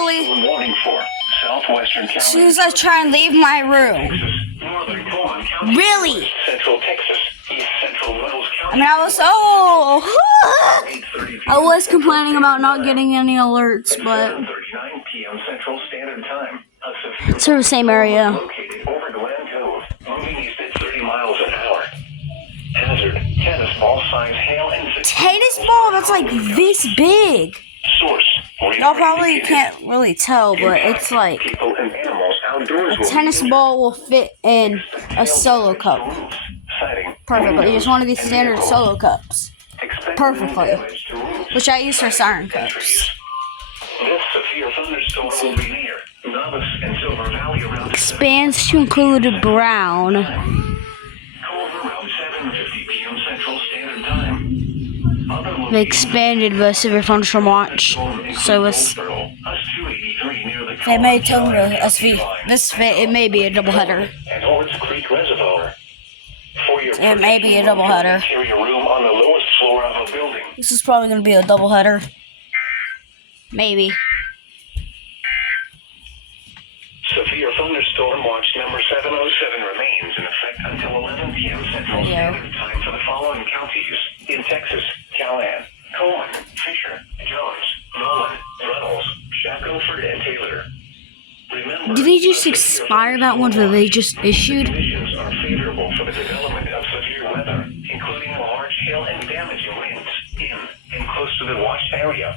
Really? Warning for southwestern As soon as I try and leave my room. Really? Central Texas, East Central Reynolds I County. mean, I was complaining about not getting any alerts, but 7:39 p.m. Central Standard Time. it's in the same area. Located over Glen Cove, moving east at 30 miles an hour. Hazard: tennis ball size hail and Tennis ball that's like this big. source. Y'all probably can't really tell, but it's like People and animals outdoors a tennis ball will fit in a solo cup perfectly. You just want to be standard solo cups perfectly, which I use for siren cups. This severe thunderstorm will be near Novice and Silver Valley around Expands to include brown. Cove around 7:50 p.m. Central Standard Time. Other They expanded the severe thunderstorm watch, so it's they may tell me the SV. It may be a doubleheader. and Horns Creek Reservoir. For your It may be a doubleheader. interior room on the lowest floor of a building. This is probably going to be a doubleheader. Maybe. Severe thunderstorm watch number 707 remains in effect until 11 p.m. Central Standard Time for the following counties in Texas: Callahan, Coleman, Fisher, Jones, Nolan, Reynolds, Shackelford, and Taylor. Remember, Did they just expire that one that they just issued? conditions are favorable for the development of severe weather, including large hail and damaging winds in and close to the watched area.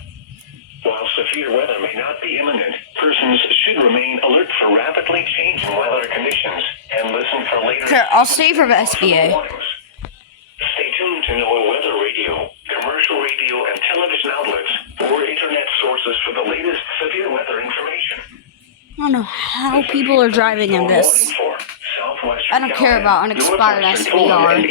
While severe weather may not be imminent, persons should remain alert for rapidly changing weather conditions and listen for later. Here, I'll stay for the SBA. warnings. Stay tuned to NOAA weather radio, commercial radio and television outlets, or internet sources for the latest severe weather information. I don't know how people are driving in this. I don't care about unexpired SBR.